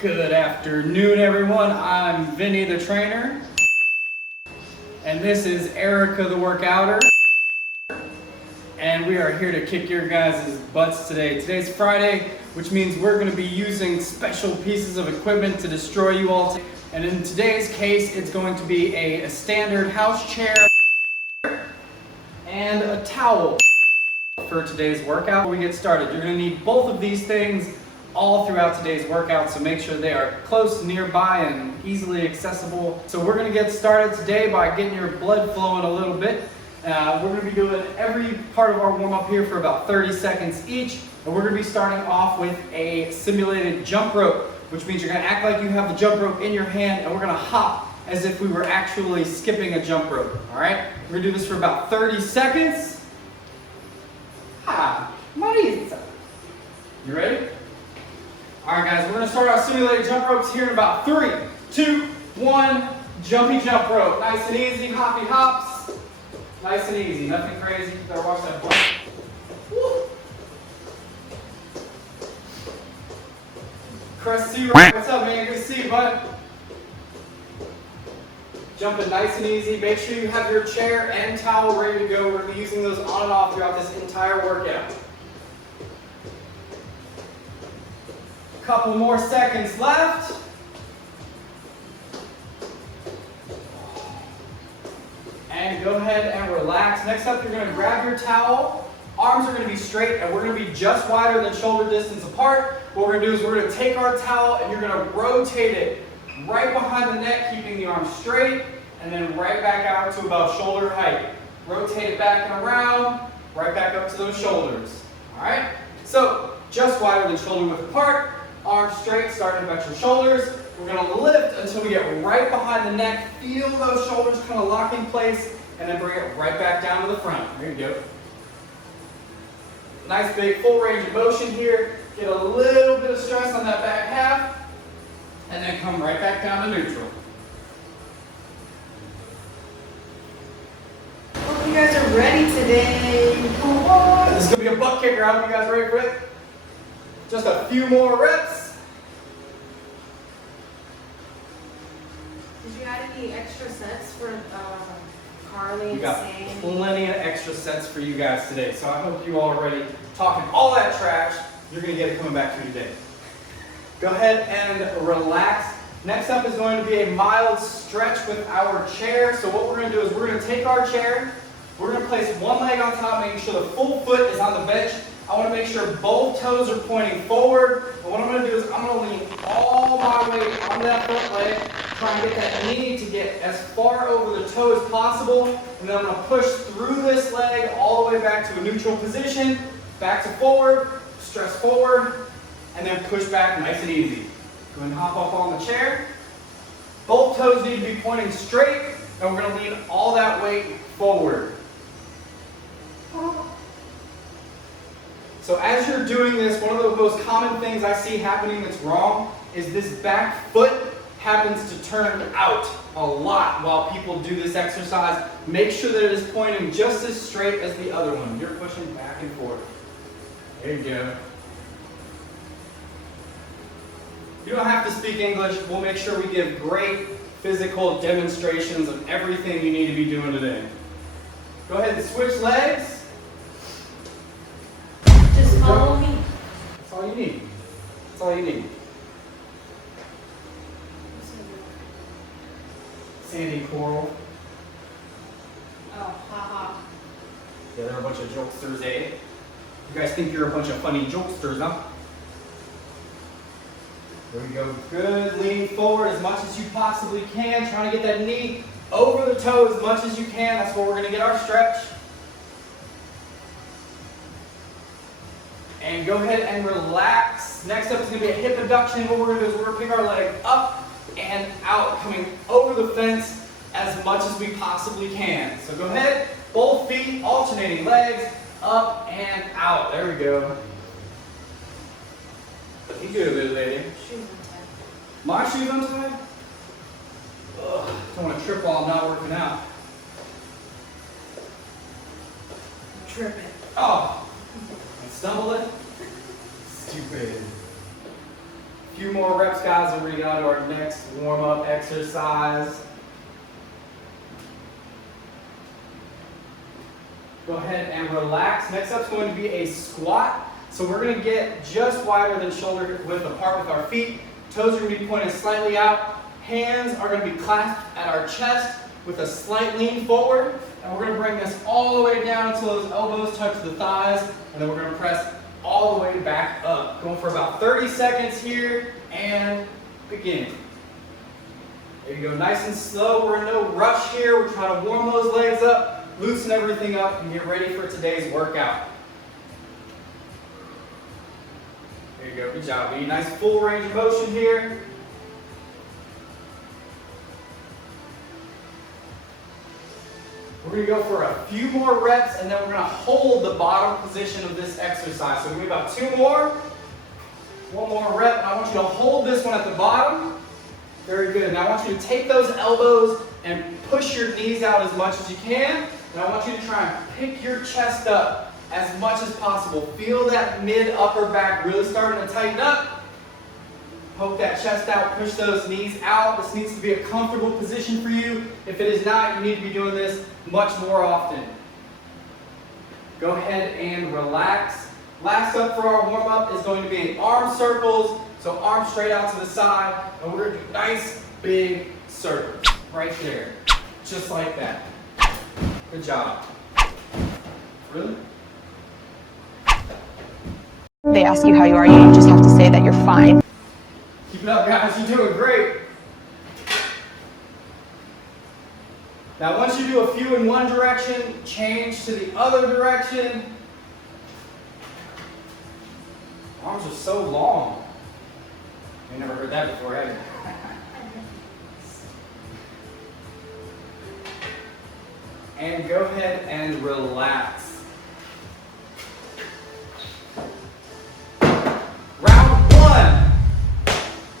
Good afternoon, everyone. I'm Vinny, the trainer. And this is Erika, the workouter. And we are here to kick your guys' butts today. Today's Friday, which means we're going to be using special pieces of equipment to destroy you all. And in today's case, it's going to be a standard house chair and a towel for today's workout. Before we get started, you're going to need both of these things all throughout today's workout, so make sure they are close, nearby, and easily accessible. So we're going to get started today by getting your blood flowing a little bit. We're going to be doing every part of our warm-up here for about 30 seconds each, and we're going to be starting off with a simulated jump rope, which means you're going to act like you have the jump rope in your hand, and we're going to hop as if we were actually skipping a jump rope. Alright? We're going to do this for about 30 seconds. Marisa. You ready? Alright guys, we're going to start our simulated jump ropes here in about 3, 2, 1, jumpy jump rope. Nice and easy, hoppy hops. Nice and easy, nothing crazy. You better watch that butt. Woo. Crest C, what's up man? Good to see you, bud. Jumping nice and easy. Make sure you have your chair and towel ready to go. We're going to be using those on and off throughout this entire workout. Couple more seconds left. And go ahead and relax. Next up, you're going to grab your towel. Arms are going to be straight, and we're going to be just wider than shoulder distance apart. What we're going to do is we're going to take our towel, and you're going to rotate it right behind the neck, keeping the arms straight, and then right back out to about shoulder height. Rotate it back and around, right back up to those shoulders. All right? So, just wider than shoulder width apart. Arms straight, starting about your shoulders. We're going to lift until we get right behind the neck. Feel those shoulders kind of lock in place, and then bring it right back down to the front. There you go. Nice big full range of motion here. Get a little bit of stress on that back half, and then come right back down to neutral. Hope you guys are ready today. Come on. This is going to be a butt kicker. I hope you guys are ready for it. Just a few more reps. Did you add any extra sets for Carly and We got Sam? plenty of extra sets for you guys today, so I hope you all are ready. Talking all that trash, you're going to get it coming back to you today. Go ahead and relax. Next up is going to be a mild stretch with our chair. So what we're going to do is we're going to take our chair, we're going to place one leg on top, making sure the full foot is on the bench. I want to make sure both toes are pointing forward. And what I'm going to do is I'm going to lean all my weight on that foot leg, try and get that knee to get as far over the toe as possible. And then I'm going to push through this leg all the way back to a neutral position, back to forward, stress forward, and then push back nice and easy. Go ahead and hop up on the chair. Both toes need to be pointing straight, and we're going to lean all that weight forward. So as you're doing this, one of the most common things I see happening that's wrong is this back foot happens to turn out a lot while people do this exercise. Make sure that it is pointing just as straight as the other one. You're pushing back and forth. There you go. You don't have to speak English. We'll make sure we give great physical demonstrations of everything you need to be doing today. Go ahead and switch legs. Just follow me. That's all you need. That's all you need. Sandy Coral. Oh, haha. Yeah, they're a bunch of jokesters, eh? You guys think you're a bunch of funny jokesters, huh? There we go. Good. Lean forward as much as you possibly can. Trying to get that knee over the toe as much as you can. That's where we're going to get our stretch. And go ahead and relax. Next up is going to be a hip abduction. What we're going to do is we're going to pick our leg up and out, coming over the fence as much as we possibly can. So go ahead, both feet, alternating legs, up and out. There we go. You good, little lady. Shoes untied. My shoes untied? Ugh, don't want to trip while I'm not working out. Tripping. Oh, and stumble it? Stupid. few more reps, guys, and we're going to go to our next warm-up exercise. Go ahead and relax. Next up is going to be a squat. So we're going to get just wider than shoulder width apart with our feet. Toes are going to be pointed slightly out. Hands are going to be clasped at our chest with a slight lean forward. And we're going to bring this all the way down until those elbows touch the thighs. And then we're going to press all the way back up. Going for about 30 seconds here and begin. There you go, nice and slow. We're in no rush here. We're trying to warm those legs up, loosen everything up, and get ready for today's workout. There you go, good job. Be nice full range of motion here. We're going to go for a few more reps, and then we're going to hold the bottom position of this exercise. So we're going to do about 2 more. 1 more rep, and I want you to hold this one at the bottom. Very good. Now I want you to take those elbows and push your knees out as much as you can. And I want you to try and pick your chest up as much as possible. Feel that mid-upper back really starting to tighten up. Poke that chest out, push those knees out. This needs to be a comfortable position for you. If it is not, you need to be doing this much more often. Go ahead and relax. Last up for our warm-up is going to be arm circles. So arms straight out to the side, and we're going to do nice big circles right there. Just like that. Good job. Really? They ask you how you are, you just have to say that you're fine. Keep it up, guys. You're doing great. Now, once you do a few in one direction, change to the other direction. Arms are so long. You never heard that before, have you? And go ahead and relax. Round 1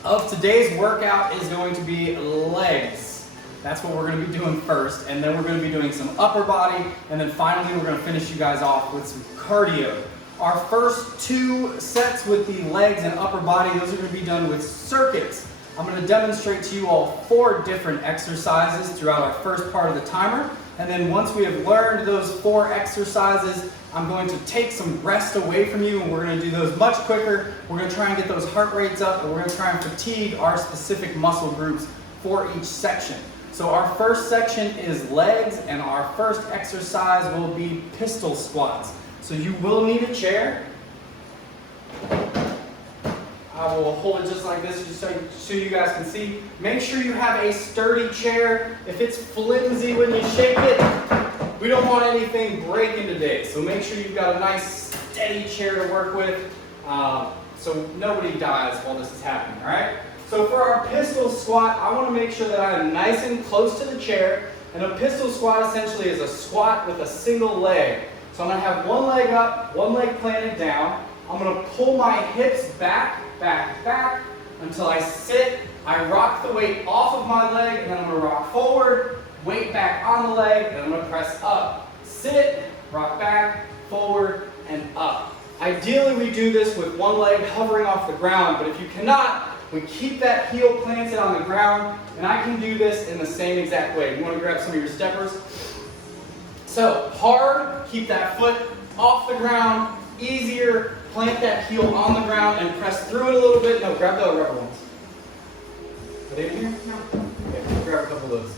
of today's workout is going to be legs. That's what we're going to be doing first, and then we're going to be doing some upper body, and then finally we're going to finish you guys off with some cardio. Our first 2 sets with the legs and upper body, those are going to be done with circuits. I'm going to demonstrate to you all 4 different exercises throughout our first part of the timer. And then once we have learned those 4 exercises, I'm going to take some rest away from you, and we're going to do those much quicker. We're going to try and get those heart rates up, and we're going to try and fatigue our specific muscle groups for each section. So our first section is legs, and our first exercise will be pistol squats. So you will need a chair. I will hold it just like this just so you guys can see. Make sure you have a sturdy chair. If it's flimsy when you shake it, we don't want anything breaking today. So make sure you've got a nice steady chair to work with so nobody dies while this is happening, all right? So for our pistol squat, I want to make sure that I am nice and close to the chair. And a pistol squat essentially is a squat with a single leg. So I'm going to have one leg up, one leg planted down. I'm going to pull my hips back, back, back until I sit. I rock the weight off of my leg, and then I'm going to rock forward, weight back on the leg, and I'm going to press up. Sit, rock back, forward, and up. Ideally, we do this with one leg hovering off the ground, but if you cannot, we keep that heel planted on the ground, and I can do this in the same exact way. You want to grab some of your steppers? So, hard, keep that foot off the ground, easier, plant that heel on the ground and press through it a little bit. No, grab the rubber ones. Are they in here? No. Okay, grab a couple of those.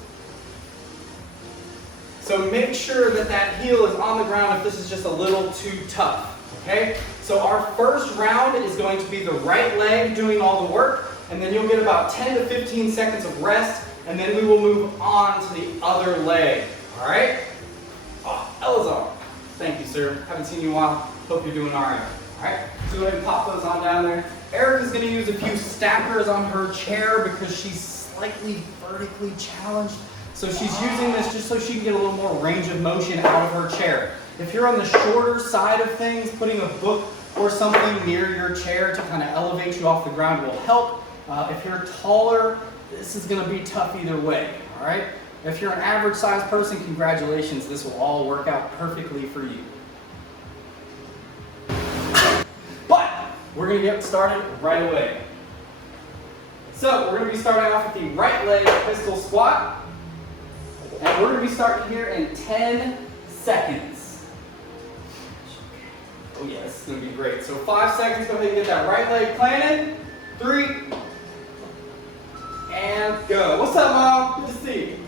So make sure that that heel is on the ground if this is just a little too tough, okay? So our first round is going to be the right leg doing all the work, and then you'll get about 10 to 15 seconds of rest, and then we will move on to the other leg, all right? Oh, Elazar. Thank you, sir. Haven't seen you in a while. Hope you're doing all right. All right, so go ahead and pop those on down there. Erika's going to use a few stackers on her chair because she's slightly vertically challenged. So she's using this just so she can get a little more range of motion out of her chair. If you're on the shorter side of things, putting a book or something near your chair to kind of elevate you off the ground will help. If you're taller, this is going to be tough either way. All right. If you're an average sized person, congratulations, this will all work out perfectly for you. But we're going to get started right away. So we're going to be starting off with the right leg pistol squat. And we're going to be starting here in 10 seconds. Oh yeah, this is going to be great. So 5 seconds, go ahead and get that right leg planted. 3, and go. What's up, Mom? Good to see you.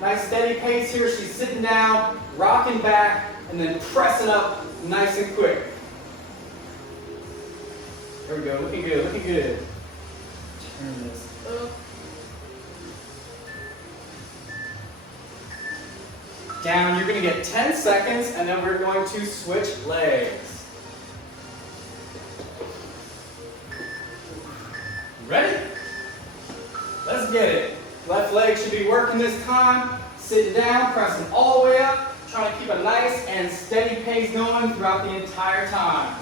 Nice steady pace here. She's sitting down, rocking back, and then pressing up nice and quick. There we go. Looking good. Looking good. Turn this up. Down. You're going to get 10 seconds, and then we're going to switch legs. Ready? Let's get it. Left leg should be working this time. Sitting down, pressing all the way up, trying to keep a nice and steady pace going throughout the entire time.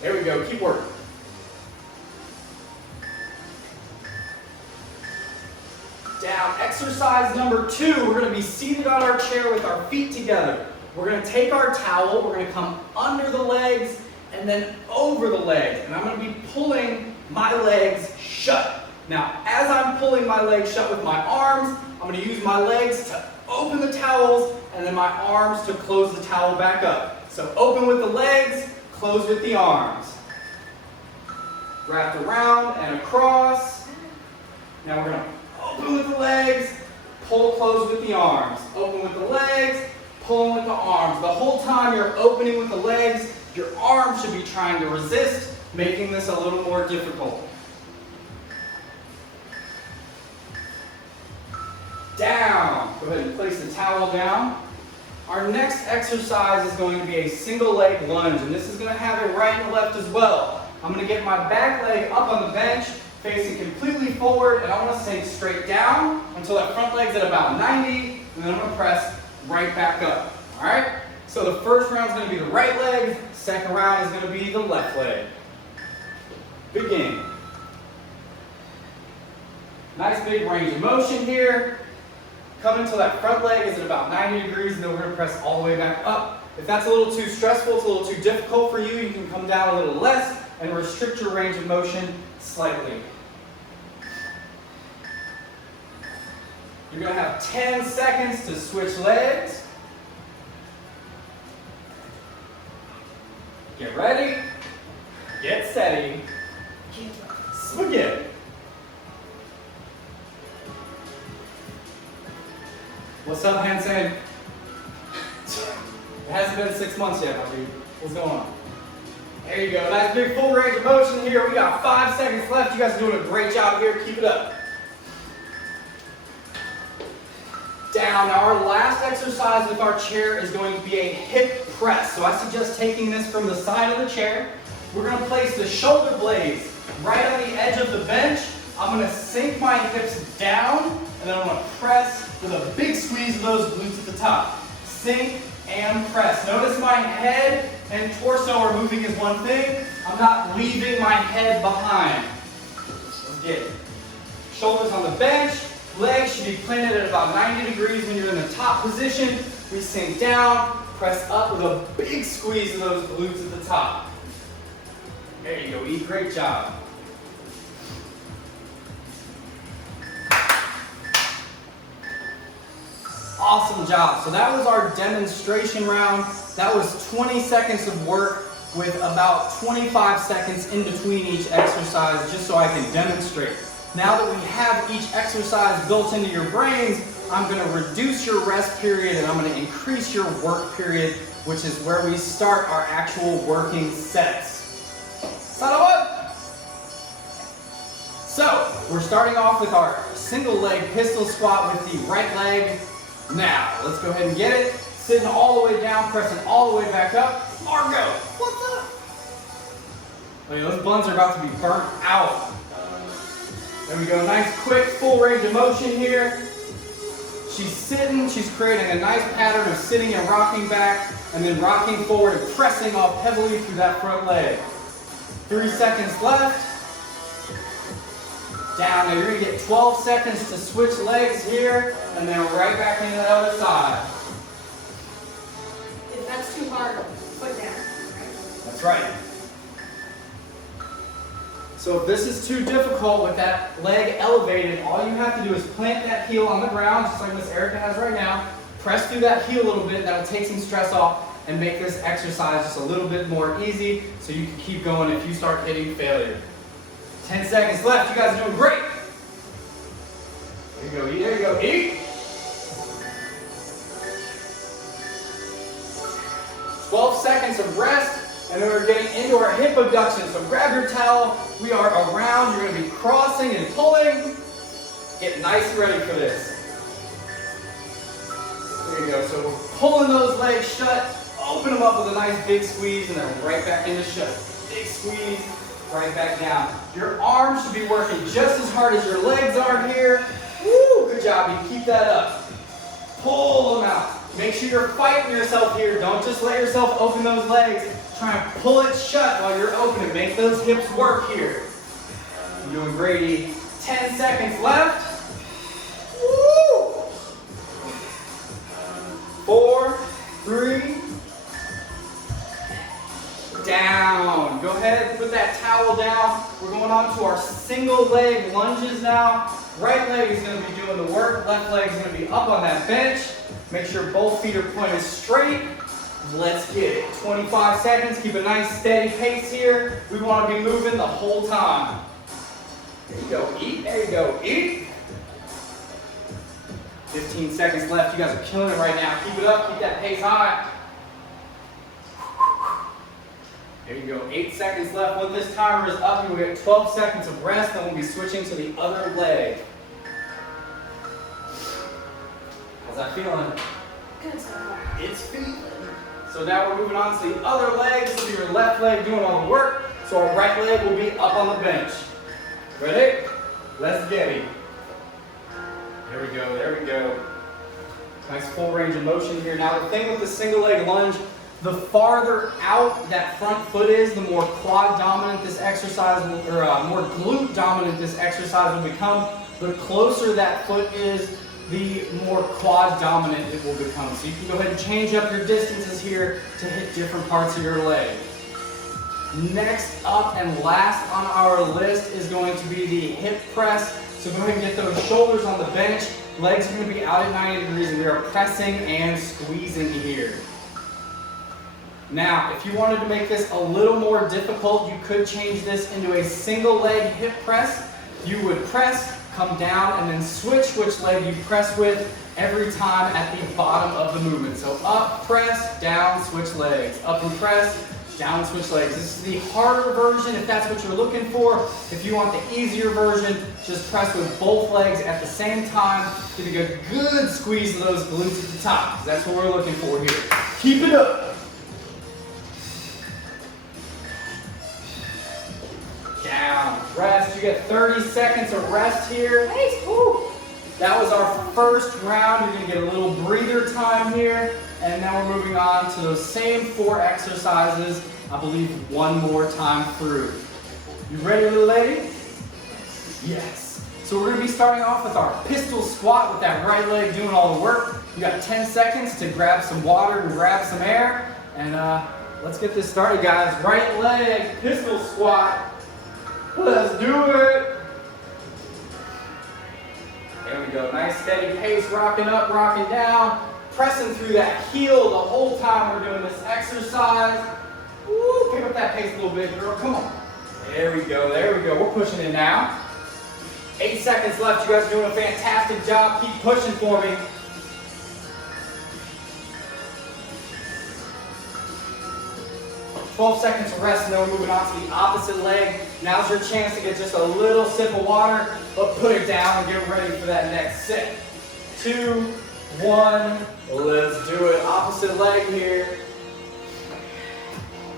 There we go, keep working. Down, exercise number 2. We're going to be seated on our chair with our feet together. We're going to take our towel, we're going to come under the legs and then over the legs. And I'm going to be pulling my legs shut. Now, as I'm pulling my legs shut with my arms, I'm going to use my legs to open the towels and then my arms to close the towel back up. So open with the legs, close with the arms. Wrapped around and across. Now we're going to open with the legs, pull close with the arms. Open with the legs, pulling with the arms. The whole time you're opening with the legs, your arms should be trying to resist, making this a little more difficult. Down. Go ahead and place the towel down. Our next exercise is going to be a single leg lunge, and this is going to have a right and left as well. I'm going to get my back leg up on the bench, facing completely forward, and I want to sink straight down until that front leg's at about 90, and then I'm going to press right back up. All right? So the first round is going to be the right leg, second round is going to be the left leg. Begin. Nice big range of motion here. Come until that front leg is at about 90 degrees, and then we're going to press all the way back up. If that's a little too stressful, it's a little too difficult for you, you can come down a little less and restrict your range of motion slightly. You're going to have 10 seconds to switch legs. Get ready, get steady, spaghetti. What's up, Hanson? It hasn't been 6 months yet, my dude. What's going on? There you go. Nice big full range of motion here. We got 5 seconds left. You guys are doing a great job here. Keep it up. Down. Now our last exercise with our chair is going to be a hip press. So I suggest taking this from the side of the chair. We're going to place the shoulder blades right on the edge of the bench. I'm going to sink my hips down, and then I'm going to press with a big squeeze of those glutes at the top. Sink and press. Notice my head and torso are moving as one thing. I'm not leaving my head behind. Let's get it. Shoulders on the bench. Legs should be planted at about 90 degrees when you're in the top position. We sink down, press up with a big squeeze of those glutes at the top. There you go, E. Great job. Awesome job. So that was our demonstration round. That was 20 seconds of work with about 25 seconds in between each exercise, just so I can demonstrate. Now that we have each exercise built into your brains, I'm going to reduce your rest period and I'm going to increase your work period, which is where we start our actual working sets. So, we're starting off with our single leg pistol squat with the right leg. Now, let's go ahead and get it. Sitting all the way down, pressing all the way back up. Argo, what's up? Look, those buns are about to be burnt out. There we go, nice quick full range of motion here. She's sitting, she's creating a nice pattern of sitting and rocking back, and then rocking forward and pressing off heavily through that front leg. 3 seconds left. Down, now you're going to get 12 seconds to switch legs here, and then right back into the other side. If that's too hard, put down. That's right. So if this is too difficult with that leg elevated, all you have to do is plant that heel on the ground, just like Miss Erika has right now. Press through that heel a little bit, that'll take some stress off and make this exercise just a little bit more easy so you can keep going if you start hitting failure. 10 seconds left, you guys are doing great. There you go, eat, there you go, eat. 12 seconds of rest, and then we're getting into our hip abduction. So grab your towel, we are around, you're gonna be crossing and pulling. Get nice and ready for this. There you go, so we're pulling those legs shut, open them up with a nice big squeeze, and then right back into shut. Big squeeze, right back down. Your arms should be working just as hard as your legs are here. Woo, good job, you keep that up. Pull them out. Make sure you're fighting yourself here. Don't just let yourself open those legs. Try and pull it shut while you're opening. Make those hips work here. You're doing great, E. 10 seconds left. Woo! 4, 3, down. Go ahead and put that towel down. We're going on to our single leg lunges now. Right leg is going to be doing the work. Left leg is going to be up on that bench. Make sure both feet are pointed straight. Let's get it. 25 seconds. Keep a nice steady pace here. We want to be moving the whole time. There you go. Eat. There you go. Eat. 15 seconds left. You guys are killing it right now. Keep it up. Keep that pace high. There you go. 8 seconds left. When this timer is up, you'll get 12 seconds of rest, then we'll be switching to the other leg. How's that feeling? Good stuff. It's feeling. So now we're moving on to the other leg. This will be your left leg doing all the work. So our right leg will be up on the bench. Ready? Let's get it. There we go. There we go. Nice full range of motion here. Now the thing with the single leg lunge, the farther out that front foot is, the more quad dominant this exercise will, or more glute dominant this exercise will become. The closer that foot is, the more quad dominant it will become. So you can go ahead and change up your distances here to hit different parts of your leg. Next up and last on our list is going to be the hip press. So go ahead and get those shoulders on the bench. Legs are going to be out at 90 degrees and we are pressing and squeezing here. Now, if you wanted to make this a little more difficult, you could change this into a single leg hip press. You would press, come down, and then switch which leg you press with every time at the bottom of the movement. So up, press, down, switch legs. Up and press, down, switch legs. This is the harder version if that's what you're looking for. If you want the easier version, just press with both legs at the same time. Getting a good squeeze of those glutes at the top, because that's what we're looking for here. Keep it up. Down, rest. You get 30 seconds of rest here. Nice. Woo. That was our first round. You're going to get a little breather time here. And now we're moving on to those same 4 exercises, I believe one more time through. You ready, little lady? Yes. So we're going to be starting off with our pistol squat with that right leg doing all the work. You got 10 seconds to grab some water and grab some air. And let's get this started, guys. Right leg, pistol squat. Let's do it. There we go. Nice steady pace, rocking up, rocking down. Pressing through that heel the whole time we're doing this exercise. Woo, pick up that pace a little bit, girl. Come on. There we go. There we go. We're pushing it now. 8 seconds left. You guys are doing a fantastic job. Keep pushing for me. "12 seconds of rest, and then we're moving on to the opposite leg. Now's your chance to get just a little sip of water, but put it down and get ready for that next sip. 2, 1, let's do it. Opposite leg here.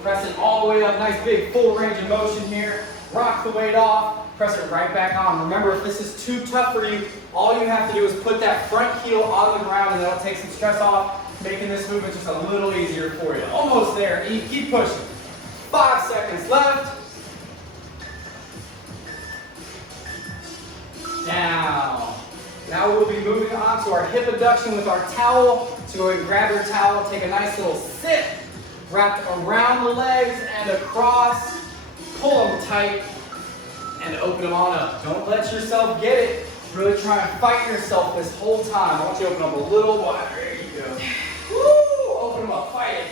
Press it all the way up, nice big full range of motion here. Rock the weight off, press it right back on. Remember, if this is too tough for you, all you have to do is put that front heel on the ground and that'll take some stress off, making this movement just a little easier for you. Almost there, keep pushing. 5 seconds left. Down. Now we'll be moving on to our hip abduction with our towel. So go ahead and grab your towel, take a nice little sit, wrapped around the legs and across. Pull them tight. and open them on up. Don't let yourself get it. Really try and fight yourself this whole time. I want you to open up a little wider. There you go. Woo! Open them up, fight it.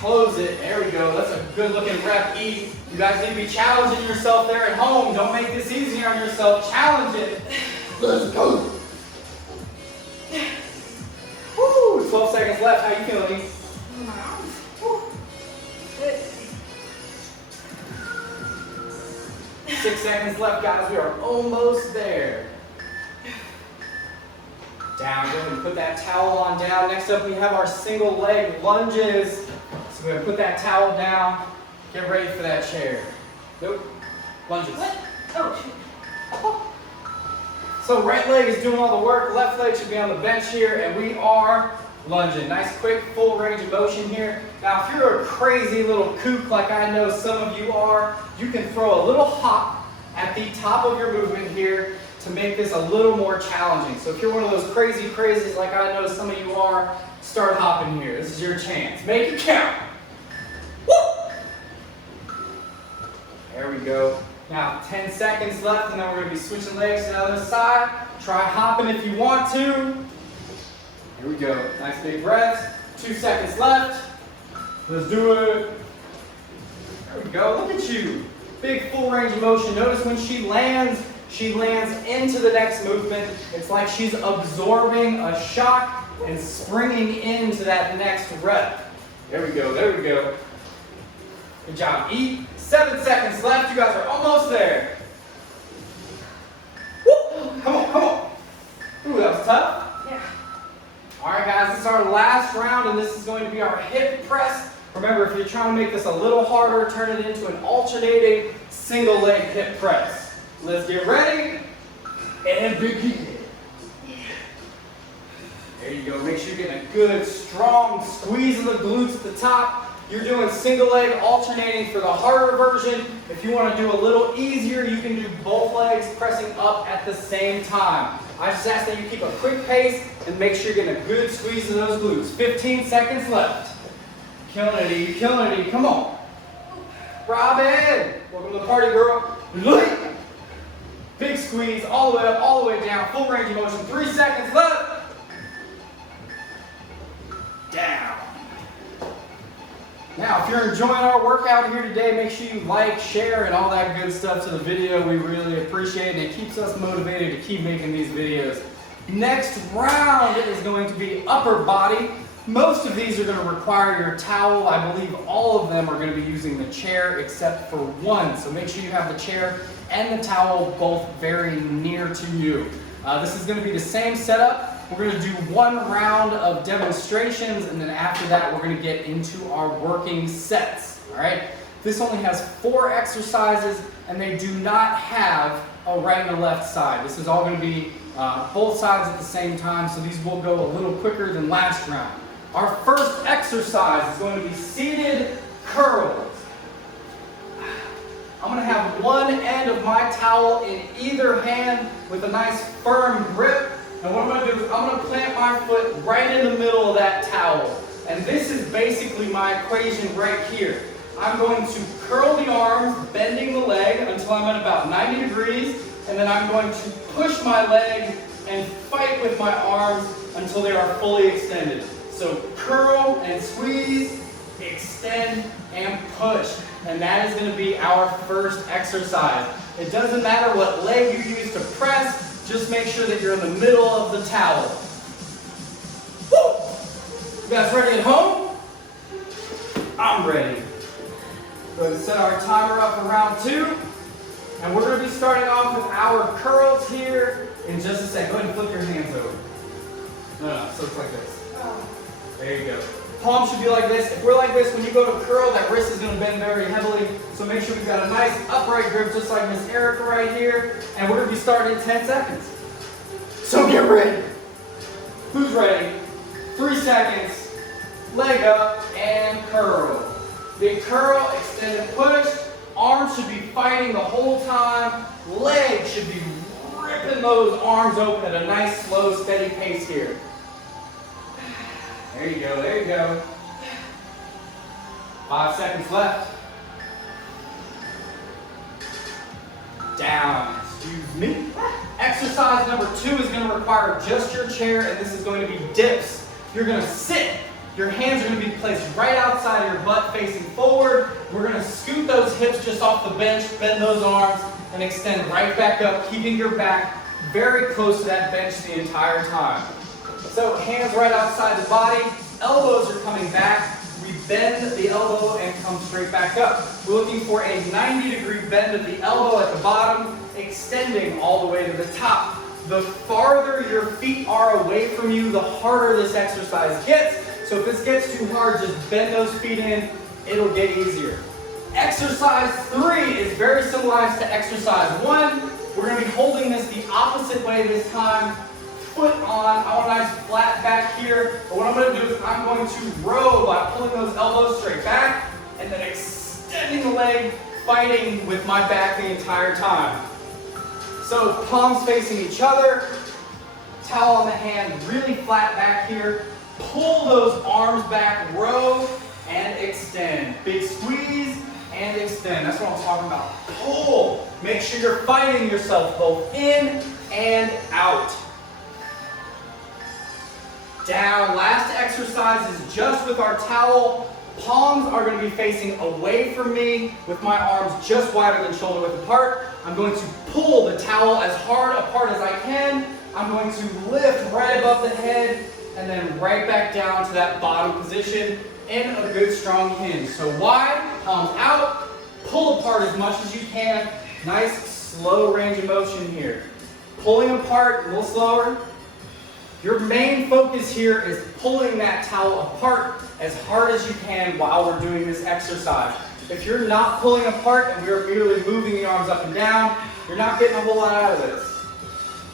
Close it. There we go. That's a good looking rep. Eat. You guys need to be challenging yourself there at home. Don't make this easy on yourself. Challenge it. Let's go. Woo! 12 seconds left. How you feeling? My arms. Woo. Good. 6 seconds left, guys. We are almost there. Down. Go ahead and put that towel on down. Next up, we have our single leg lunges. So we're going to put that towel down. Get ready for that chair. Nope. Lunges. What? Oh, shoot. So right leg is doing all the work. Left leg should be on the bench here. And we are lunging. Nice, quick, full range of motion here. Now, if you're a crazy little kook like I know some of you are, you can throw a little hop at the top of your movement here to make this a little more challenging. So if you're one of those crazy crazies like I know some of you are, start hopping here. This is your chance. Make it count. Woo! There we go. Now 10 seconds left, and then we're going to be switching legs to the other side. Try hopping if you want to. Here we go. Nice big breaths. 2 seconds left. Let's do it. There we go. Look at you. Big full range of motion. Notice when she lands into the next movement. It's like she's absorbing a shock and springing into that next rep. There we go. There we go. Good job. Eat. 7 seconds left. You guys are almost there. Woo! Come on, come on. Ooh, that was tough. Yeah. All right, guys, this is our last round, and this is going to be our hip press. Remember, if you're trying to make this a little harder, turn it into an alternating single leg hip press. Let's get ready and begin. There you go. Make sure you're getting a good, strong squeeze of the glutes at the top. You're doing single leg alternating for the harder version. If you want to do a little easier, you can do both legs pressing up at the same time. I just ask that you keep a quick pace and make sure you're getting a good squeeze of those glutes. 15 seconds left. Killing it, E. Killing it, E. Come on. Robin. Welcome to the party, girl. Big squeeze all the way up, all the way down. Full range of motion. 3 seconds left. Down. Now, if you're enjoying our workout here today, make sure you like, share, and all that good stuff to the video. We really appreciate it, and it keeps us motivated to keep making these videos. Next round is going to be upper body. Most of these are going to require your towel. I believe all of them are going to be using the chair except for one. So make sure you have the chair and the towel both very near to you. This is going to be the same setup. We're going to do one round of demonstrations, and then after that we're going to get into our working sets. All right? This only has 4 exercises, and they do not have a right and a left side. This is all going to be both sides at the same time, so these will go a little quicker than last round. Our first exercise is going to be seated curls. I'm going to have one end of my towel in either hand with a nice firm grip. And what I'm going to do is I'm going to plant my foot right in the middle of that towel. And this is basically my equation right here. I'm going to curl the arms, bending the leg until I'm at about 90 degrees. And then I'm going to push my leg and fight with my arms until they are fully extended. So curl and squeeze, extend and push. And that is going to be our first exercise. It doesn't matter what leg you use to press. Just make sure that you're in the middle of the towel. Woo! You guys ready at home? I'm ready. Go ahead and set our timer up for round 2. And we're going to be starting off with our curls here in just a second. Go ahead and flip your hands over. No, so it's like this. There you go. Palm should be like this. If we're like this, when you go to curl, that wrist is going to bend very heavily. So make sure we've got a nice upright grip, just like Miss Erika right here. And we're going to be starting in 10 seconds. So get ready. Who's ready? 3 seconds. Leg up and curl. Big curl, extend and push. Arms should be fighting the whole time. Legs should be ripping those arms open at a nice, slow, steady pace here. There you go, there you go. 5 seconds left. Down. Excuse me. Exercise number 2 is going to require just your chair, and this is going to be dips. You're going to sit. Your hands are going to be placed right outside of your butt facing forward. We're going to scoot those hips just off the bench, bend those arms, and extend right back up, keeping your back very close to that bench the entire time. So hands right outside the body, elbows are coming back. We bend the elbow and come straight back up. We're looking for a 90-degree bend of the elbow at the bottom, extending all the way to the top. The farther your feet are away from you, the harder this exercise gets. So if this gets too hard, just bend those feet in, it'll get easier. Exercise 3 is very similar to exercise 1. We're going to be holding this the opposite way this time. Foot on, I want a nice flat back here. But what I'm going to do is I'm going to row by pulling those elbows straight back and then extending the leg, fighting with my back the entire time. So palms facing each other, towel on the hand, really flat back here. Pull those arms back, row and extend. Big squeeze and extend. That's what I'm talking about. Pull. Make sure you're fighting yourself both in and out. Down. Last exercise is just with our towel. Palms are going to be facing away from me with my arms just wider than shoulder width apart. I'm going to pull the towel as hard apart as I can. I'm going to lift right above the head and then right back down to that bottom position in a good strong hinge. So wide, palms out, pull apart as much as you can. Nice slow range of motion here. Pulling apart, a little slower. Your main focus here is pulling that towel apart as hard as you can while we're doing this exercise. If you're not pulling apart and we're merely moving the arms up and down, you're not getting a whole lot out of this.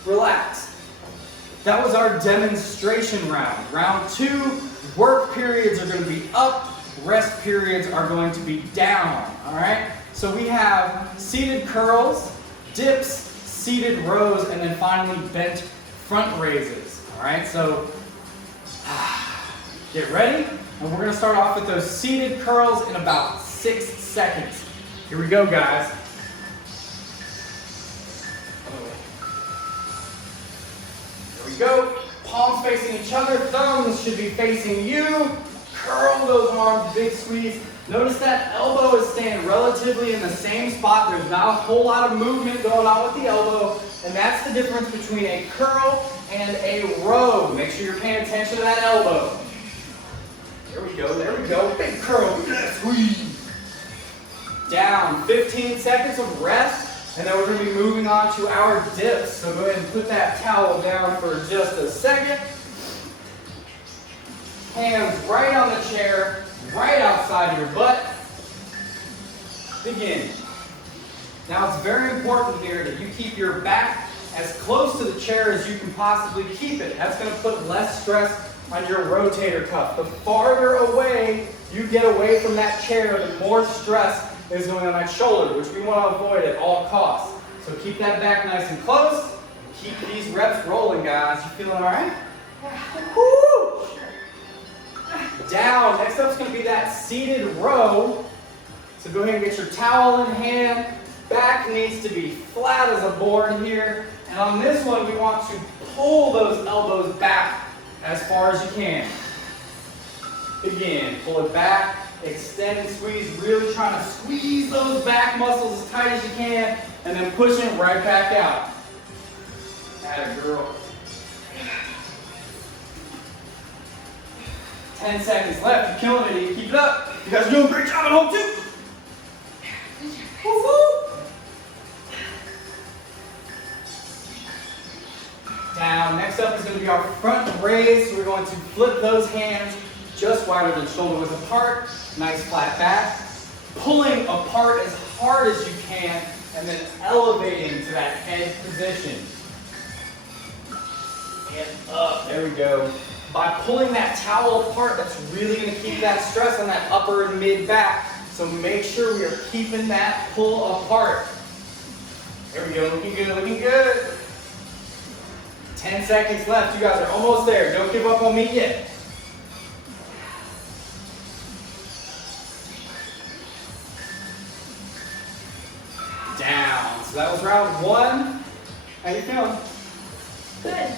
Relax. That was our demonstration round. Round 2, work periods are going to be up, rest periods are going to be down. All right? So we have seated curls, dips, seated rows, and then finally bent front raises. All right, so get ready, and we're going to start off with those seated curls in about 6 seconds. Here we go, guys. Here we go. Palms facing each other, thumbs should be facing you. Curl those arms, big squeeze. Notice that elbow is staying relatively in the same spot. There's not a whole lot of movement going on with the elbow, and that's the difference between a curl and a row. Make sure you're paying attention to that elbow. There we go, there we go. Big curl, squeeze. Down, 15 seconds of rest, and then we're going to be moving on to our dips. So go ahead and put that towel down for just a second. Hands right on the chair, right outside of your butt. Begin. Now it's very important here that you keep your back as close to the chair as you can possibly keep it. That's going to put less stress on your rotator cuff. The farther away you get away from that chair, the more stress is going on that shoulder, which we want to avoid at all costs. So keep that back nice and close. Keep these reps rolling, guys. You feeling all right? Woo! Down. Next up is going to be that seated row. So go ahead and get your towel in hand. Back needs to be flat as a board here. And on this one, we want to pull those elbows back as far as you can. Begin. Pull it back. Extend and squeeze. Really trying to squeeze those back muscles as tight as you can. And then push it right back out. Atta girl. 10 seconds left. You're killing it. You keep it up. You guys are doing a great job at home too. Woo-hoo. Down. Next up is going to be our front raise. So we're going to flip those hands just wider than shoulder width apart. Nice flat back. Pulling apart as hard as you can and then elevating to that head position. And up. There we go. By pulling that towel apart, that's really going to keep that stress on that upper and mid back. So make sure we are keeping that pull apart. There we go, looking good, looking good. 10 seconds left, you guys are almost there. Don't give up on me yet. Down, so that was round 1. How you feeling? Good.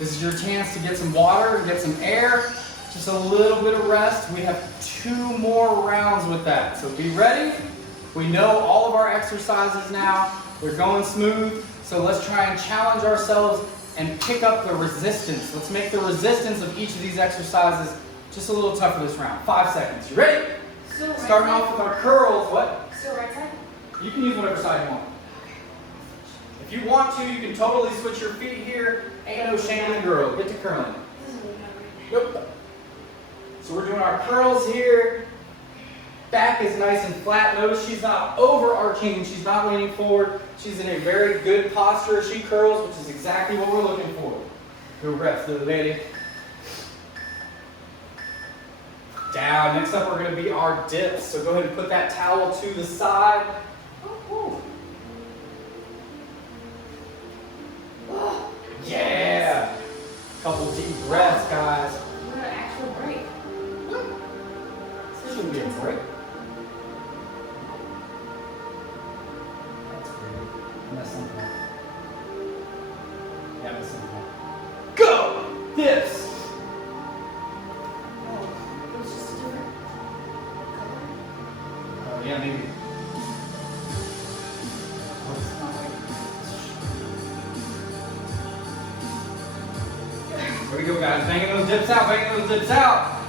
This is your chance to get some water, get some air, just a little bit of rest. We have 2 more rounds with that. So be ready. We know all of our exercises now. They're going smooth. So let's try and challenge ourselves and pick up the resistance. Let's make the resistance of each of these exercises just a little tougher this round. 5 seconds. You ready? So right Starting side? off with our curls. What? So right side? You can use whatever side you want. If you want to, you can totally switch your feet here. Ain't no shame in the girl. Get to curling. This is what we got right Nope. So we're doing our curls here. Back is nice and flat. Notice she's not overarching. She's not leaning forward. She's in a very good posture as she curls, which is exactly what we're looking for. Good rest, little lady. Down. Next up, we're going to be our dips. So go ahead and put that towel to the side. Woo. Yeah. Couple deep breaths, guys. What an actual break. This shouldn't be a break. That's weird. I messed something up. Yeah, I messed something up. Go! Dips! It was just a different color. Yeah, maybe. Oh, it's not like Here we go, guys. Banging those dips out, banging those dips out.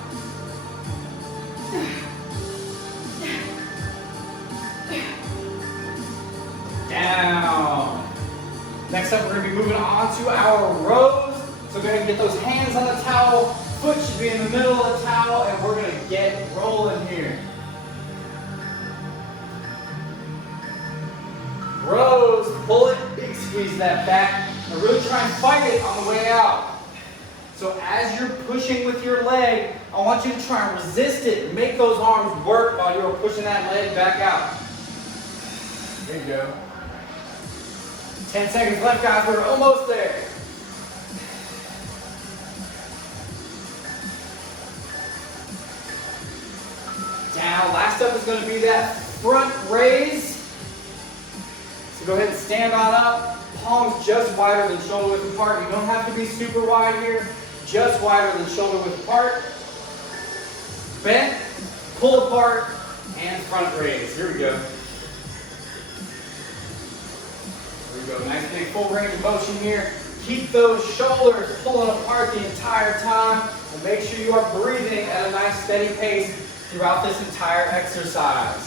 Down. Next up, we're going to be moving on to our rows. So go ahead and get those hands on the towel. Foot should be in the middle of the towel, and we're going to get rolling here. Rows, pull it, big squeeze that back, and really try and fight it on the way out. So as you're pushing with your leg, I want you to try and resist it and make those arms work while you're pushing that leg back out. There you go. 10 seconds left, guys. We're almost there. Down. Last up is going to be that front raise. So go ahead and stand on up. Palms just wider than shoulder width apart. You don't have to be super wide here. Just wider than shoulder width apart. Bent, pull apart, and front raise. Here we go. Here we go. Nice big full range of motion here. Keep those shoulders pulling apart the entire time. And make sure you are breathing at a nice steady pace throughout this entire exercise.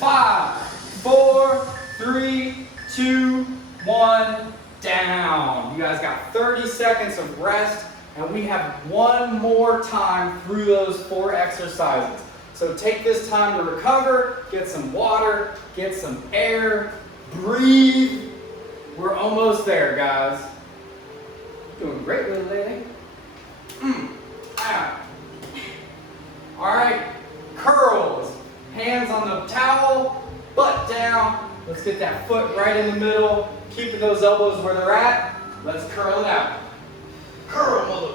5, 4, 3, 2, 1, down. You guys got 30 seconds of rest, and we have one more time through those 4 exercises. So take this time to recover, get some water, get some air, breathe. We're almost there, guys. Doing great, little lady. All right, curls. Hands on the towel, butt down. Let's get that foot right in the middle. Keeping those elbows where they're at. Let's curl it out. Curl, mother.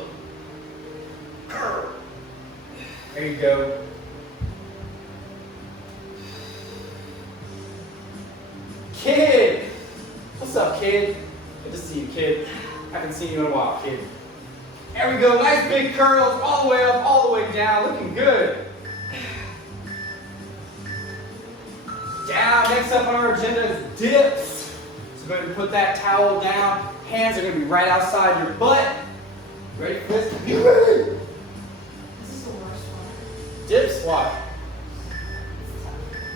Curl. There you go. Kid. What's up, kid? Good to see you, kid. Haven't seen you in a while, kid. There we go. Nice big curls all the way up, all the way down. Looking good. Down. Next up on our agenda is dips. So go ahead and put that towel down. Hands are going to be right outside your butt. Ready for this? Get ready. This is the worst one. Dip squat.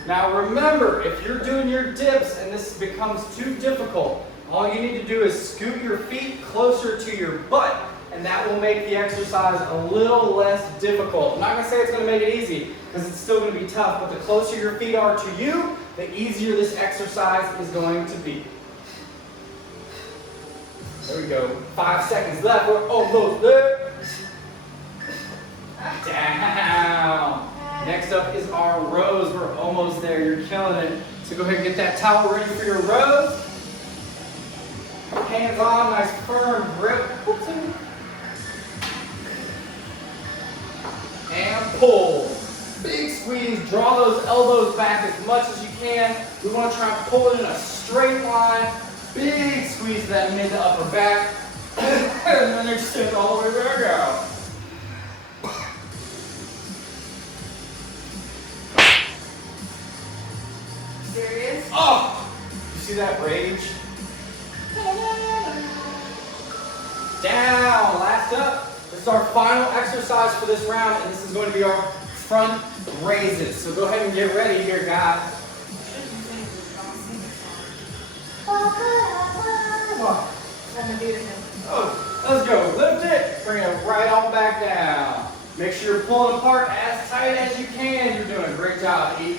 Now remember, if you're doing your dips and this becomes too difficult, all you need to do is scoot your feet closer to your butt, and that will make the exercise a little less difficult. I'm not going to say it's going to make it easy, because it's still going to be tough, but the closer your feet are to you, the easier this exercise is going to be. There we go. 5 seconds left. We're almost there. Down. Next up is our rows. We're almost there. You're killing it. So go ahead and get that towel ready for your rows. Hands on, nice firm grip. And pull. Big squeeze. Draw those elbows back as much as you can. We want to try and pull it in a straight line. Big squeeze to that mid to upper back. And then extend all the way back out. Serious? Oh! You see that rage? Down, last up. This is our final exercise for this round, and this is going to be our front raises. So go ahead and get ready here, guys. Oh, let's go. Lift it. Bring it right on back down. Make sure you're pulling apart as tight as you can. You're doing a great job, E.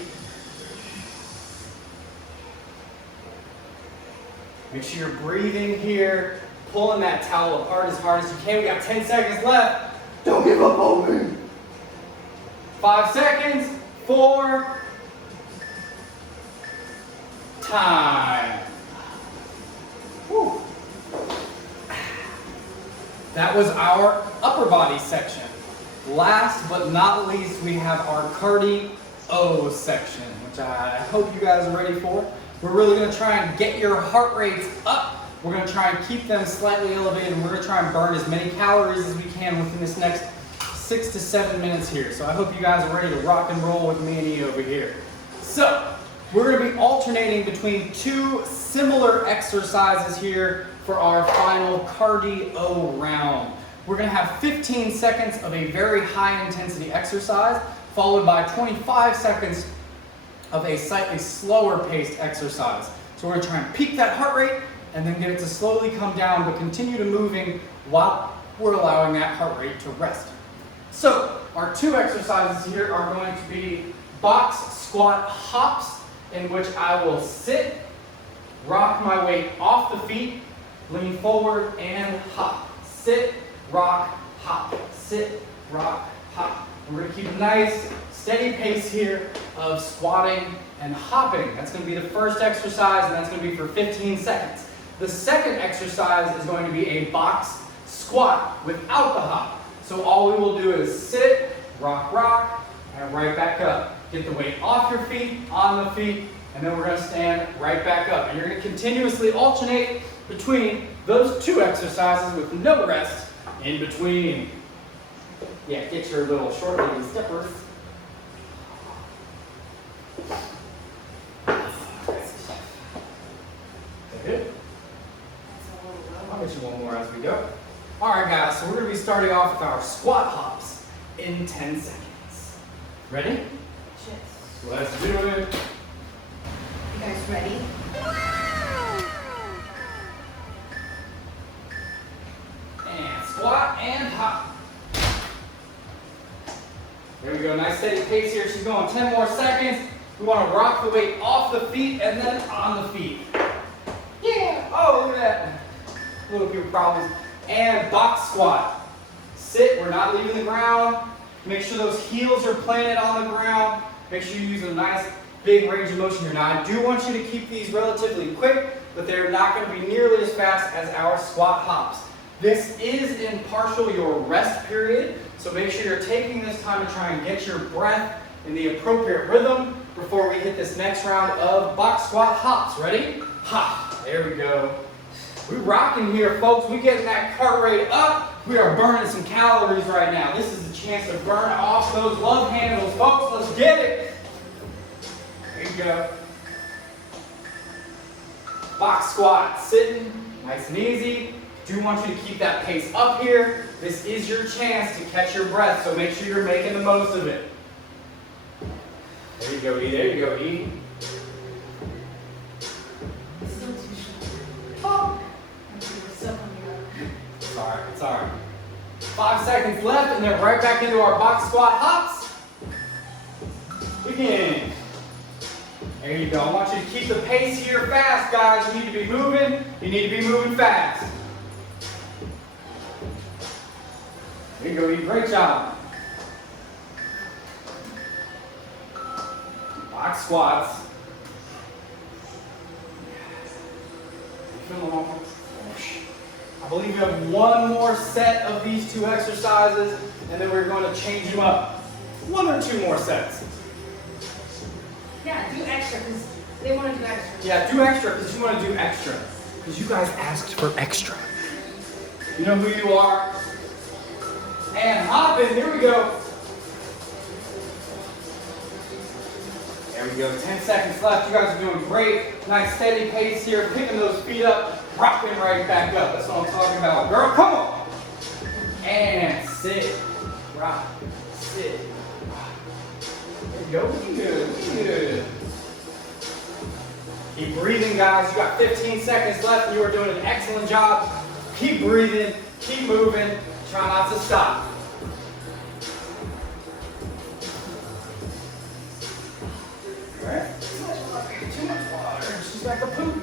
Make sure you're breathing here, pulling that towel apart as hard as you can. We got 10 seconds left. Don't give up on me. 5 seconds. 4. Time. Whew. That was our upper body section. Last but not least, we have our cardio section, which I hope you guys are ready for. We're really going to try and get your heart rates up. We're going to try and keep them slightly elevated, and we're going to try and burn as many calories as we can within this next 6 to 7 minutes here. So I hope you guys are ready to rock and roll with me and E over here. So we're going to be alternating between 2 similar exercises here for our final cardio round. We're going to have 15 seconds of a very high intensity exercise, followed by 25 seconds of a slightly slower paced exercise. So we're going to try and peak that heart rate and then get it to slowly come down, but continue to moving while we're allowing that heart rate to rest. So our 2 exercises here are going to be box squat hops, in which I will sit, rock my weight off the feet, lean forward and hop. Sit, rock, hop. Sit, rock, hop. We're going to keep a nice steady pace here of squatting and hopping. That's going to be the first exercise, and that's going to be for 15 seconds. The second exercise is going to be a box squat without the hop. So all we will do is sit, rock, rock, and right back up. Get the weight off your feet, on the feet, and then we're going to stand right back up. And you're going to continuously alternate between those 2 exercises with no rest in between. Yeah, get your little short legged steppers. Good. I'll get you one more as we go. All right, guys, so we're going to be starting off with our squat hops in 10 seconds. Ready? Yes. Let's do it. You guys ready? And squat and hop. There we go, nice steady pace here. She's going 10 more seconds. We want to rock the weight off the feet and then on the feet. Yeah, oh, look at that. Little few problems. And box squat. Sit, we're not leaving the ground. Make sure those heels are planted on the ground. Make sure you use a nice big range of motion here. Now, I do want you to keep these relatively quick, but they're not going to be nearly as fast as our squat hops. This is in partial your rest period, so make sure you're taking this time to try and get your breath in the appropriate rhythm before we hit this next round of box squat hops. Ready? Hop. There we go. We rocking here, folks. We getting that heart rate up. We are burning some calories right now. This is a chance to burn off those love handles, folks. Let's get it. There you go. Box squat, sitting, nice and easy. Do want you to keep that pace up here. This is your chance to catch your breath, so make sure you're making the most of it. There you go, E. There you go, E. Still too short. Oh. It's all right, it's all right. 5 seconds left, and then right back into our box squat hops. Begin. There you go. I want you to keep the pace here fast, guys. You need to be moving. You need to be moving fast. There you go, E. Great job. Box squats. I believe you have one more set of these 2 exercises, and then we're going to change them up. 1 or 2 more sets. Yeah, do extra because they want to do extra. Yeah, do extra because you want to do extra. Because you guys asked for extra. You know who you are. And hop in, here we go. There we go, 10 seconds left. You guys are doing great. Nice steady pace here, picking those feet up, rocking right back up. That's what I'm talking about. Girl, come on. And sit, rock, sit, rock. There you go, looking good, looking good. Keep breathing, guys. You got 15 seconds left. You are doing an excellent job. Keep breathing, keep moving. Try not to stop. Too much water. She's like a poop.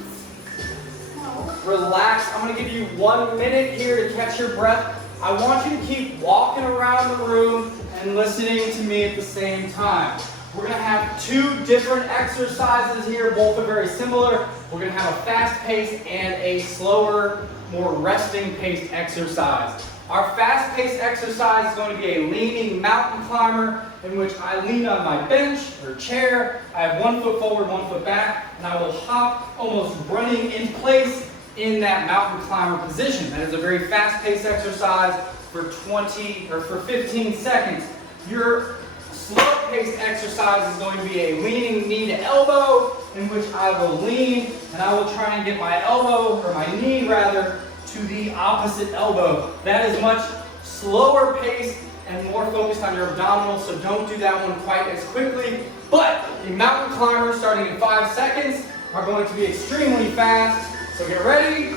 Relax. I'm going to give you 1 minute here to catch your breath. I want you to keep walking around the room and listening to me at the same time. We're going to have 2 different exercises here. Both are very similar. We're going to have a fast pace and a slower, more resting paced exercise. Our fast paced exercise is going to be a leaning mountain climber in which I lean on my bench or chair. I have 1 foot forward, 1 foot back, and I will hop almost running in place in that mountain climber position. That is a very fast paced exercise for 15 seconds. Your slow paced exercise is going to be a leaning knee to elbow in which I will lean and I will try and get my elbow, or my knee rather, to the opposite elbow. That is much slower paced and more focused on your abdominals, so don't do that one quite as quickly. But the mountain climbers starting in 5 seconds are going to be extremely fast. So get ready,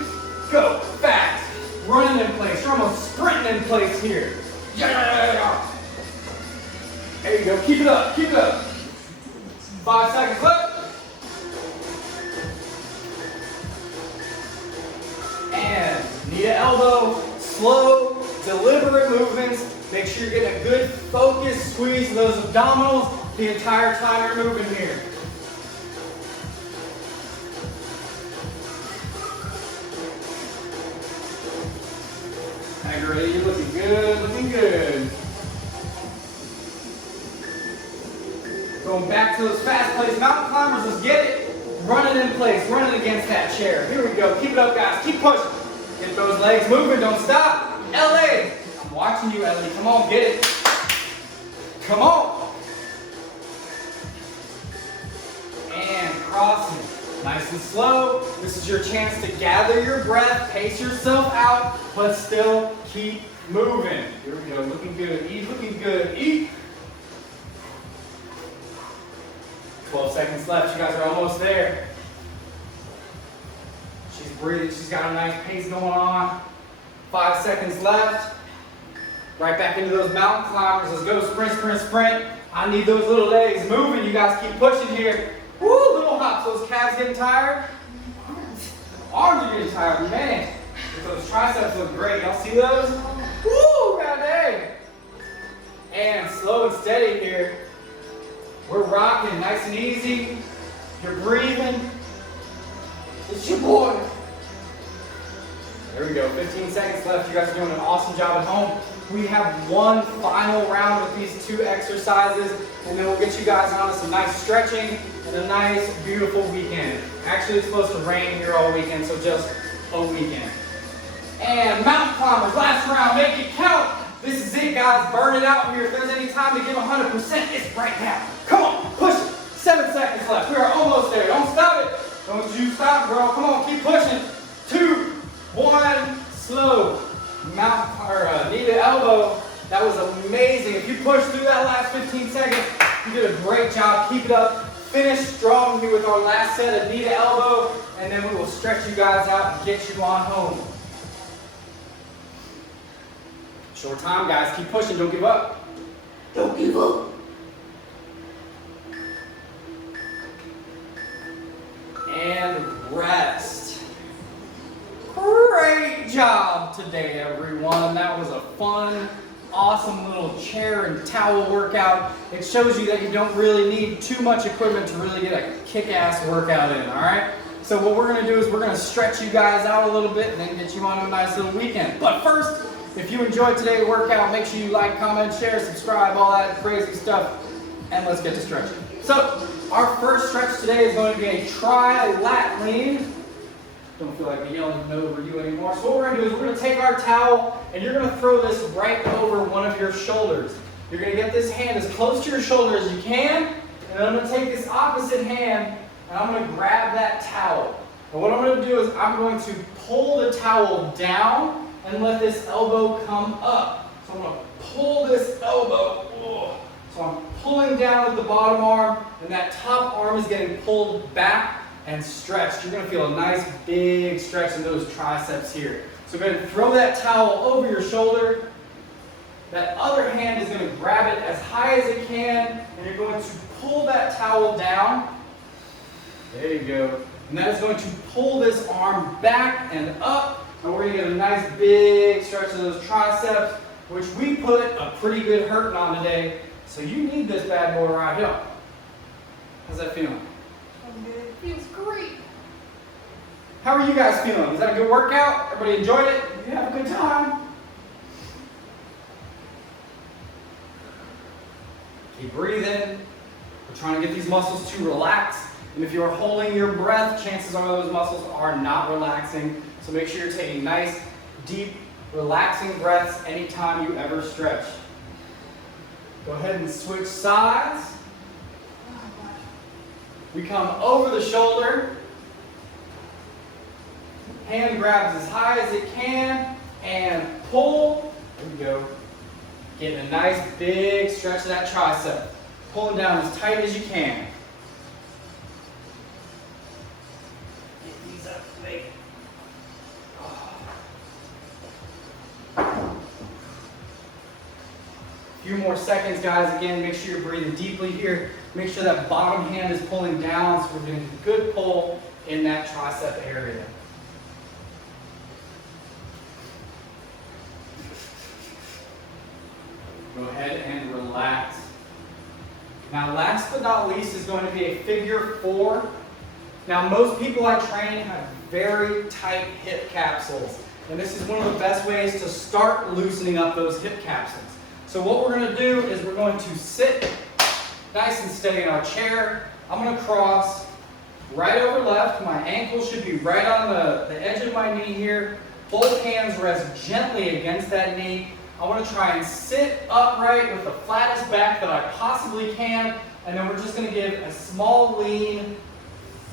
go, fast, running in place. You're almost sprinting in place here. Yeah! There you go, keep it up, keep it up. 5 seconds left. And knee to elbow, slow, deliberate movements. Make sure you're getting a good focused squeeze of those abdominals the entire time you're moving here. Aggravated, you're looking good, looking good. Going back to those fast-paced mountain climbers, let's get it. Running in place, running against that chair. Here we go, keep it up guys, keep pushing. Get those legs moving, don't stop. LA, I'm watching you Ellie, come on, get it. Come on. And crossing, nice and slow. This is your chance to gather your breath, pace yourself out, but still keep moving. Here we go, looking good, eat, looking good, eat. 12 seconds left, you guys are almost there. She's breathing, she's got a nice pace going on. 5 seconds left. Right back into those mountain climbers. Let's go, sprint, sprint, sprint. I need those little legs moving. You guys keep pushing here. Woo, little hops. Those calves getting tired? Arms are getting tired, man. Those triceps look great. Y'all see those? Woo, god dang. And slow and steady here. We're rocking, nice and easy. You're breathing. It's your boy. There we go, 15 seconds left. You guys are doing an awesome job at home. We have one final round of these 2 exercises, and then we'll get you guys on to some nice stretching and a nice, beautiful weekend. Actually, it's supposed to rain here all weekend, so just a weekend. And mountain climbers, last round, make it count. This is it, guys. Burn it out here. If there's any time to give 100%, it's right now. Come on, push it. 7 seconds left. We are almost there. Don't stop it. Don't you stop, girl. Come on, keep pushing. 2, 1, slow. Knee to elbow. That was amazing. If you push through that last 15 seconds, you did a great job. Keep it up. Finish strong here with our last set of knee to elbow, and then we will stretch you guys out and get you on home. Short time, guys. Keep pushing. Don't give up. Don't give up. And rest. Great job today, everyone. That was a fun, awesome little chair and towel workout. It shows you that you don't really need too much equipment to really get a kick-ass workout in, all right? So what we're going to do is we're going to stretch you guys out a little bit and then get you on a nice little weekend. But first, if you enjoyed today's workout, make sure you like, comment, share, subscribe, all that crazy stuff. and let's get to stretching. So, our first stretch today is going to be a tri-lat lean. Don't feel like I'm yelling over you anymore. So what we're going to do is we're going to take our towel and you're going to throw this right over one of your shoulders. You're going to get this hand as close to your shoulder as you can, and then I'm going to take this opposite hand and I'm going to grab that towel. And what I'm going to do is I'm going to pull the towel down and let this elbow come up. So I'm going to pull this elbow. So I'm pulling down with the bottom arm, and that top arm is getting pulled back and stretched. You're going to feel a nice big stretch in those triceps here. So go ahead and throw that towel over your shoulder. That other hand is going to grab it as high as it can, and you're going to pull that towel down. There you go. And that is going to pull this arm back and up, and we're going to get a nice big stretch of those triceps, which we put a pretty good hurting on today. So you need this bad boy right here. How's that feeling? It feels great. How are you guys feeling? Was that a good workout? Everybody enjoyed it? Did you have a good time? Keep breathing. We're trying to get these muscles to relax. And if you're holding your breath, chances are those muscles are not relaxing. So make sure you're taking nice, deep, relaxing breaths anytime you ever stretch. Go ahead and switch sides. We come over the shoulder. Hand grabs as high as it can and pull. There we go. Getting a nice big stretch of that tricep. Pulling down as tight as you can. Get these up, make. A few more seconds, guys. Again, make sure you're breathing deeply here. Make sure that bottom hand is pulling down so we're getting a good pull in that tricep area. Go ahead and relax. Now, last but not least is going to be a figure 4. Now, most people I train have very tight hip capsules, and this is one of the best ways to start loosening up those hip capsules. So what we're going to do is we're going to sit nice and steady in our chair. I'm going to cross right over left. My ankle should be right on the edge of my knee here. Both hands rest gently against that knee. I want to try and sit upright with the flattest back that I possibly can, and then we're just going to give a small lean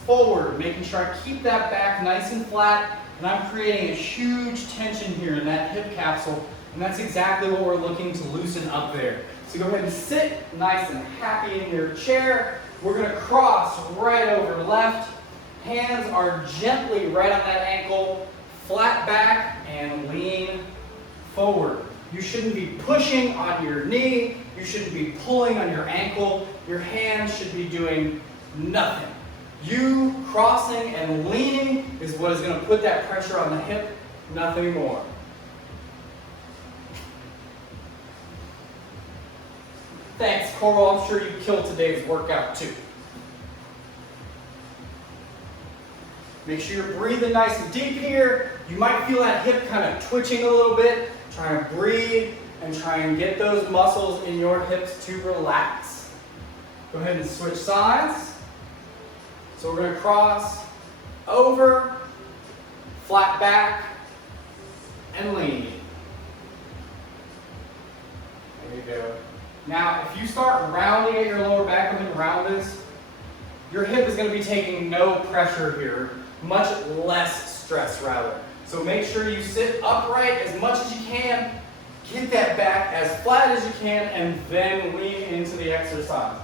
forward, making sure I keep that back nice and flat, and I'm creating a huge tension here in that hip capsule, and that's exactly what we're looking to loosen up there. So go ahead and sit nice and happy in your chair. We're going to cross right over left. Hands are gently right on that ankle, flat back, and lean forward. You shouldn't be pushing on your knee. You shouldn't be pulling on your ankle. Your hands should be doing nothing. You crossing and leaning is what is going to put that pressure on the hip, nothing more. Thanks, Coral. I'm sure you killed today's workout too. Make sure you're breathing nice and deep here. You might feel that hip kind of twitching a little bit. Try and breathe and try and get those muscles in your hips to relax. Go ahead and switch sides. So we're going to cross over, flat back, and lean. There you go. Now, if you start rounding at your lower back and then round this, your hip is going to be taking no pressure here, much less stress rather. So make sure you sit upright as much as you can, get that back as flat as you can, and then lean into the exercise.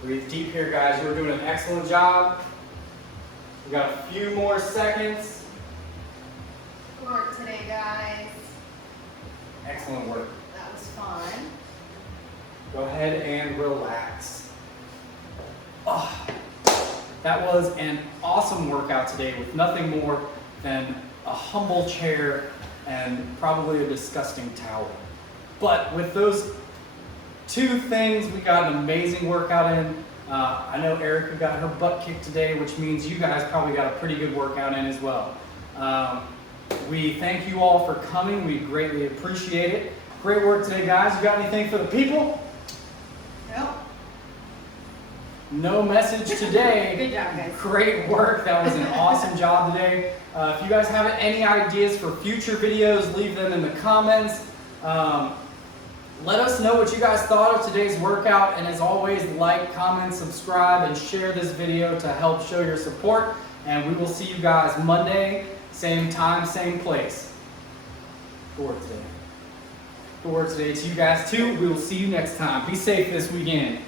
Breathe deep here, guys. You're doing an excellent job. We got a few more seconds. Good work today, guys. Excellent work. That was fun. Go ahead and relax. Oh, that was an awesome workout today with nothing more than a humble chair and probably a disgusting towel. But with those two things, we got an amazing workout in. I know Erika got her butt kicked today, which means you guys probably got a pretty good workout in as well. We thank you all for coming. We greatly appreciate it. Great work today, guys. You got anything for the people? Nope. No message today. Good job, guys. Great work. That was an awesome job today. If you guys have any ideas for future videos, leave them in the comments. Let us know what you guys thought of today's workout. And as always, like, comment, subscribe, and share this video to help show your support. And we will see you guys Monday, same time, same place. Good work today. Good work today to you guys too. We will see you next time. Be safe this weekend.